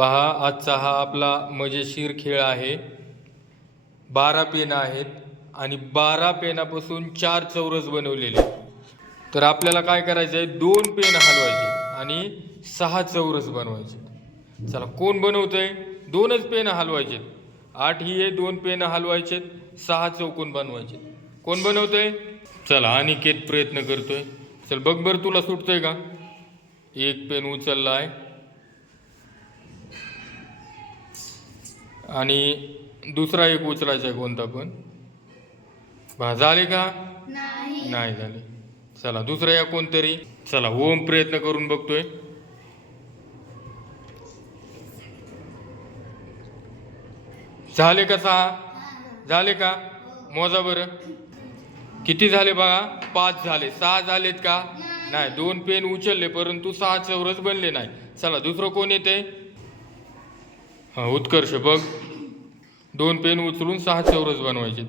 पहा, आजचा हा आपला मजेशीर खेळ आहे. 12 पेन आहेत आणि 12 पेनापासून 4 चौरस बनवलेले. तर आपल्याला काय करायचं आहे, 2 पेन हलवायचे आणि 6 चौरस बनवायचे. चला, कोण बनवतंय? 2च पेन हलवायचे. 8 ही आहे, 2 पेन हलवायचे, 6 चौकोन बनवायचे. कोण बनवतंय? चला, अनिकेत प्रयत्न करतोय. चल बघ बरं, तुला सुटतंय का? एक पेन उचललाय आणि दुसरा एक उचलायचा आहे, कोणता पण. झाले का? नाही झाले. चला, दुसरा या कोणतरी. चला, ओम प्रयत्न करून बघतोय. झाले का? 6 झाले का? मोजा बरं, किती झाले बघा. 5 झाले. 6 झालेत का? नाही. 2 पेन उचलले परंतु 6 चौरस बनले नाही. चला, दुसरं कोण येते? हा, उत्कर्ष. बघ, 2 पेन उचलून 6 चौरस बनवायचे.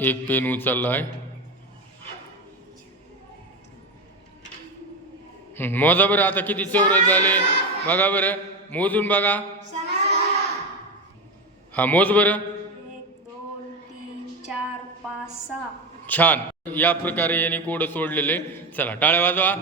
एक पेन उचललाय. मोजा बरं आता किती चौरस झाले बघा बरं, मोजून बघा. हा, मोज बरं. 1 2 3 4 5 6. छान. या प्रकारे यांनी कोड सोडलेले. चला, टाळ्या वाजवा.